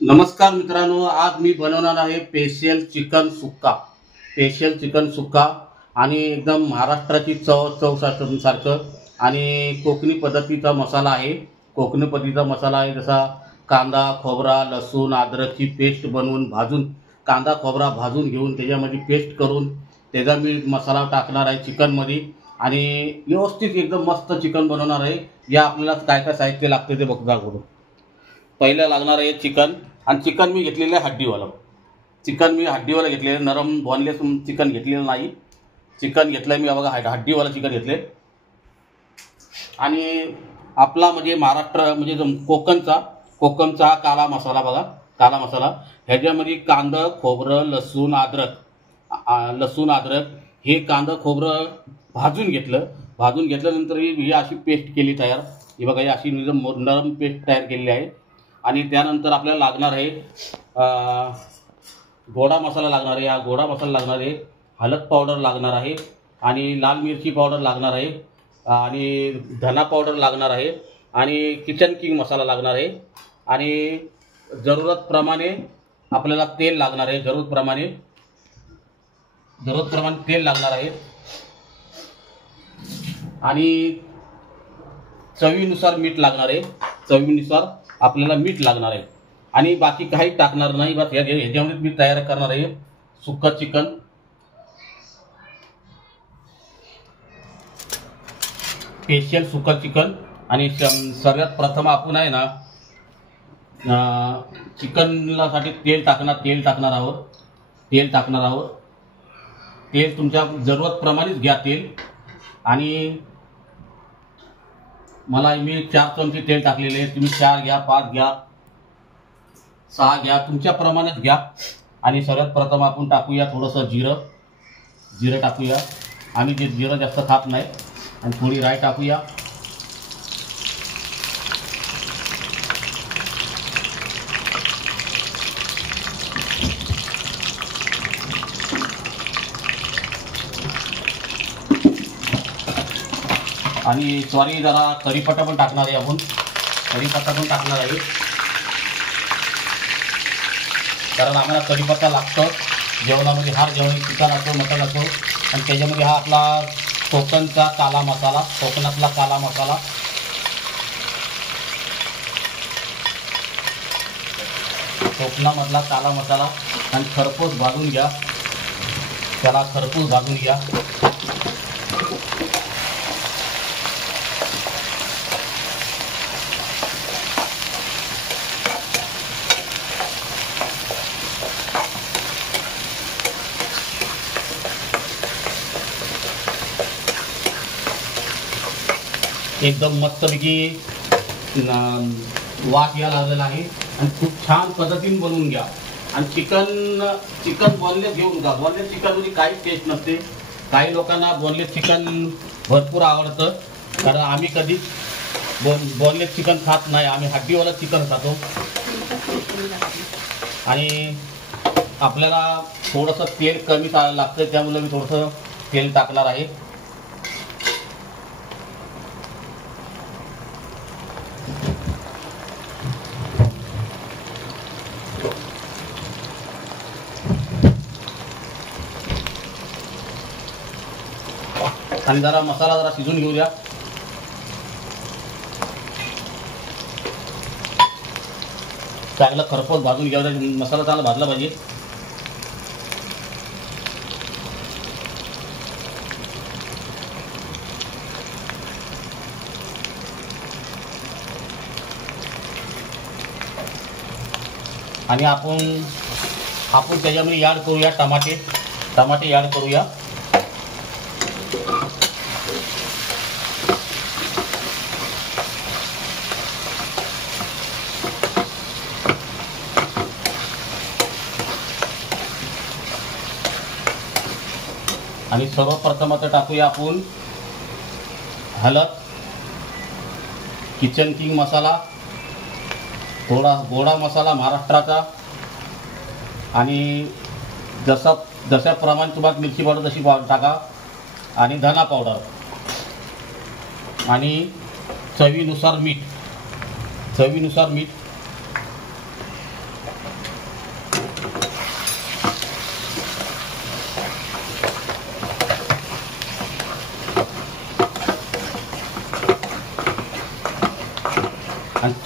नमस्कार मित्रांनो, आज मी बनवणार आहे स्पेशल चिकन सुक्का. स्पेशल चिकन सुक्का आणि एकदम महाराष्ट्राची चव सारखं आणि कोकणी पद्धतीचा मसाला आहे. कोकणी पद्धतीचा मसाला आहे, जसा कांदा खोबरा लसूण अद्रकची पेस्ट बनवून भाजून कांदा खोबरा भाजून घेऊन त्याच्यामध्ये पेस्ट करून त्याचा मी मसाला टाकणार आहे चिकनमध्ये आणि व्यवस्थित एकदम मस्त चिकन बनवणार आहे. या आपल्याला काय काय साहित्य लागते ते बघा. पहिलं लागणार आहे चिकन. आणि चिकन मी घेतलेलं आहे हड्डीवालं. चिकन मी हड्डीवालं घेतलेलं, नरम बोनलेस चिकन घेतलेलं नाही. चिकन घेतलं मी बघा, हड्डीवालं चिकन घेतले. आणि आपला म्हणजे महाराष्ट्र म्हणजे कोकणचा हा काला मसाला बघा, काला मसाला. ह्याच्यामध्ये कांदा खोबरं लसूण अद्रक हे कांदा खोबरं भाजून घेतलं. भाजून घेतल्यानंतर ही अशी पेस्ट केली तयार. ही बघा, ही अशी नरम पेस्ट तयार केलेली आहे. आणि त्यानंतर आपल्याला लागणार आहे गोडा मसाला लागणार आहे. हा गोडा मसाला लागणार आहे. हळद पावडर लागणार आहे आणि लाल मिरची पावडर लागणार आहे आणि धना पावडर लागणार आहे आणि किचन किंग मसाला लागणार आहे आणि जरूरतप्रमाणे आपल्याला तेल लागणार आहे. जरूरतप्रमाणे तेल लागणार आहे आणि चवीनुसार मीठ लागणार आहे. चवीनुसार आपल्याला मीठ लागणार आहे आणि बाकी काही टाकणार नाही. बस ह्याच्यामध्ये मी तयार करणार आहे सुक्का चिकन. स्पेशल सुक्का चिकन. आणि सर्वात प्रथम आपण आहे ना चिकनसाठी तेल टाकणार आहोत. तेल तुमच्या जरूरतप्रमाणेच घ्या तेल. आणि मी 4 चमचे तेल टाकलेले आहे. तुम्ही 4 घ्या, 5 घ्या, 6 घ्या, तुमच्या प्रमाणात घ्या. आणि सर्वात प्रथम आपण टाकूया थोडंसं जिरं टाकूया. आम्ही जिरं जास्त खात नाही. आणि थोडी राई टाकूया. आणि जरा कढीपत्ता पण टाकणार आहे आपण. कढीपत्ता पण टाकणार आहे कारण आम्हाला कढीपत्ता लागतं जेवणामध्ये. जेवण चिकन असो मटण असो. आणि त्याच्यामध्ये हा आपला कोकणातला काला मसाला. कोकणामधला काला मसाला. आणि खरपूस भाजून घ्या. त्याला खरपूस भाजून घ्या. एकदम मस्तपैकी वास यायला लागलेला आहे आणि खूप छान पद्धतीने बनवून घ्या. आणि चिकन बोनलेस घेऊन नका. बोनलेस चिकनमध्ये काहीच टेस्ट नसते. काही लोकांना बोनलेस चिकन भरपूर आवडतं कारण आम्ही कधीच बोनलेस चिकन खात नाही. आम्ही हड्डीवालं चिकन खातो. आणि आपल्याला थोडंसं तेल कमी लागतं, त्यामुळे मी थोडंसं तेल टाकणार आहे. आणि मसाला शिजून घेऊया. चांगला खरपूस भाजून घ्यायचा. मसाला चांगला भाजला पाहिजे. आणि आपण त्याच्यामध्ये ॲड करूया टमाटे ॲड करूया. आणि सर्वप्रथम आता टाकूया आपण हळद, किचन किंग मसाला, थोडा गोडा मसाला महाराष्ट्राचा. आणि जशा प्रमाणे तुम्हाला मिरची पावडर तशी टाका. आणि धना पावडर आणि चवीनुसार मीठ.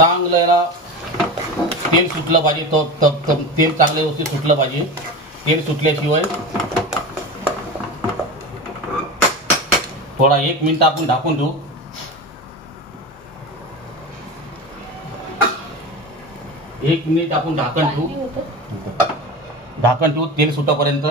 चांगलं याला तेल सुटलं पाहिजे. तेल चांगलं व्यवस्थित सुटलं पाहिजे. तेल सुटल्याशिवाय थोडा 1 मिनिट आपण ढाकून ठेवू. 1 मिनिट आपण ढाकण ठेवू तेल सुटेपर्यंत.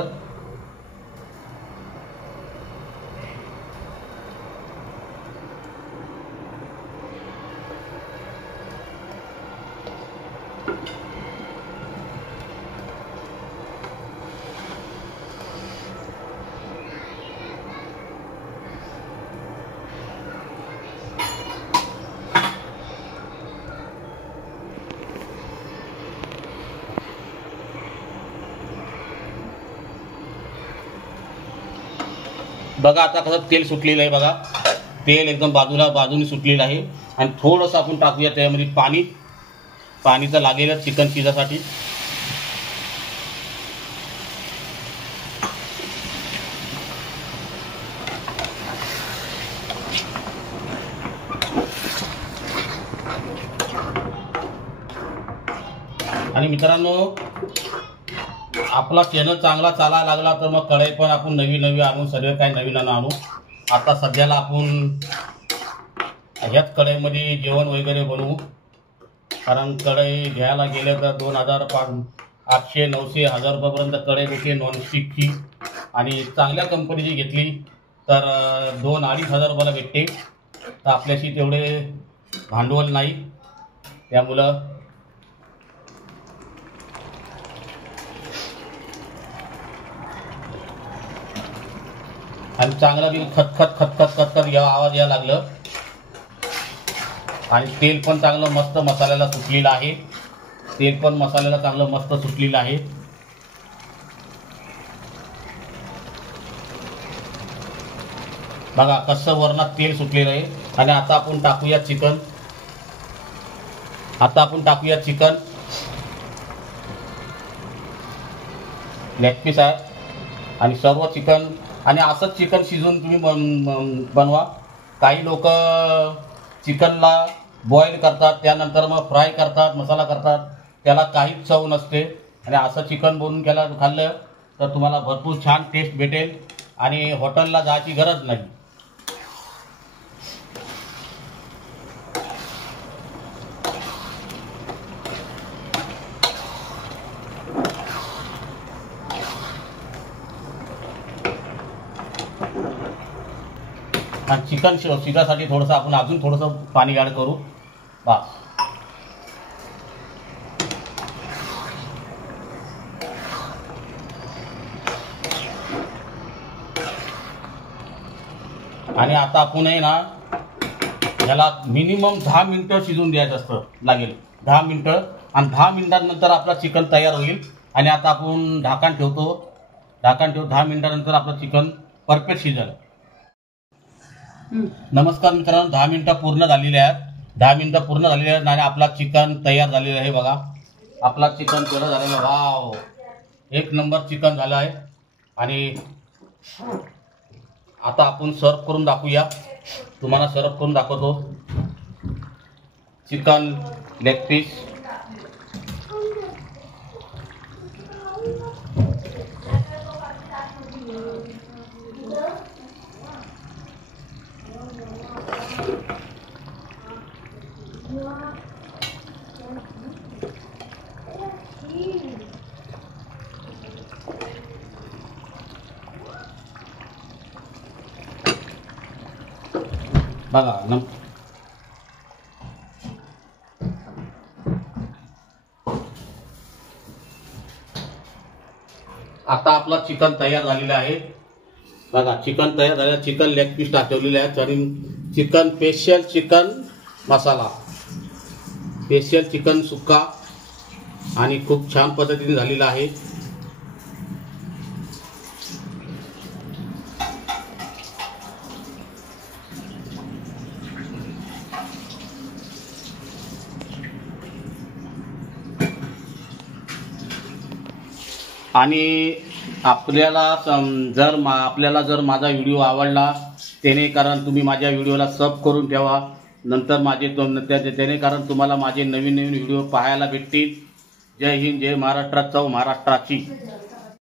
बघा आता कसं तेल सुटलेलं आहे. बघा तेल एकदम बाजूने सुटलेलं आहे. आणि थोडंसं आपण टाकूया त्यामध्ये पाणी तर लागेलच चिकन शिजासाठी. आणि मित्रांनो, आपला चॅनल चांगला चालायला लागला तर मग कढई पण आपण नवी आणू. सर्व काही नवीन आणू. आता सध्याला आपण ह्याच कढईमध्ये जेवण वगैरे बनवू. कारण कढई घ्यायला गेलं तर 2000, 800, 900, 1000 रुपयापर्यंत कढई भेटते नॉनस्टिकची. आणि चांगल्या कंपनीची घेतली तर 2-2.5 हजार रुपयाला भेटते. तर आपल्याशी तेवढे भांडवल नाही. त्यामुळं आणि चांगला बी खतखत या आवाज यायला लागलं. आणि तेल पण चांगलं मस्त मसाल्याला सुटलेलं आहे. चांगलं मस्त सुटलेलं आहे. बघा कसं वरणात तेल सुटलेलं आहे. आणि आता आपण टाकूया चिकन. लेग पीस आहे आणि सर्व चिकन. आणि असंच चिकन शिजवून तुम्ही बनवा. काही लोक चिकनला बॉईल करतात, त्यानंतर मग फ्राय करतात, मसाला करतात. त्याला काहीच चव नसते. आणि असं चिकन बनवून खाल्लं तर तुम्हाला भरपूर छान टेस्ट भेटेल आणि हॉटेलला जायची गरज नाही. आणि चिकन शिजासाठी थोडंसं आपण अजून थोडंसं पाणी ॲड करू. बस. आणि आता आपण आहे ना याला मिनिमम 10 मिनिटं शिजून द्यायचं लागेल. 10 मिनिटं. आणि 10 मिनिटांनंतर आपला चिकन तयार होईल. आणि आता आपण ढाकण ठेवू. 10 मिनिटानंतर आपलं चिकन परफेक्ट शिजेल. नमस्कार मित्रांनो, 10 मिनिटं पूर्ण झालेली आहेत. आणि आपला चिकन तयार झालेलं आहे. बघा आपला चिकन तयार झालेलं आहे. वाव, 1 नंबर चिकन झालं आहे. आणि आता आपण सर्व करून दाखवूया. तुम्हाला सर्व करून दाखवतो. Chicken leg piece. बघा आता आपला चिकन तयार झालेलं आहे. बघा चिकन तयार झालेलं. चिकन लेग पीस टाकलेले आहेत. आणि चिकन स्पेशल चिकन मसाला, स्पेशल चिकन सुक्का आणि खूप छान पद्धतीने झालेला आहे. आणि आपल्याला जर माझा व्हिडिओ आवडला त्याने कारण तुम्ही माझ्या व्हिडिओला सब करून ठेवा. नंतर माझे त्याने कारण तुम्हाला माझे नवीन नवीन व्हिडिओ पाहायला भेटतील. जय हिंद, जय महाराष्ट्र, चव महाराष्ट्राची.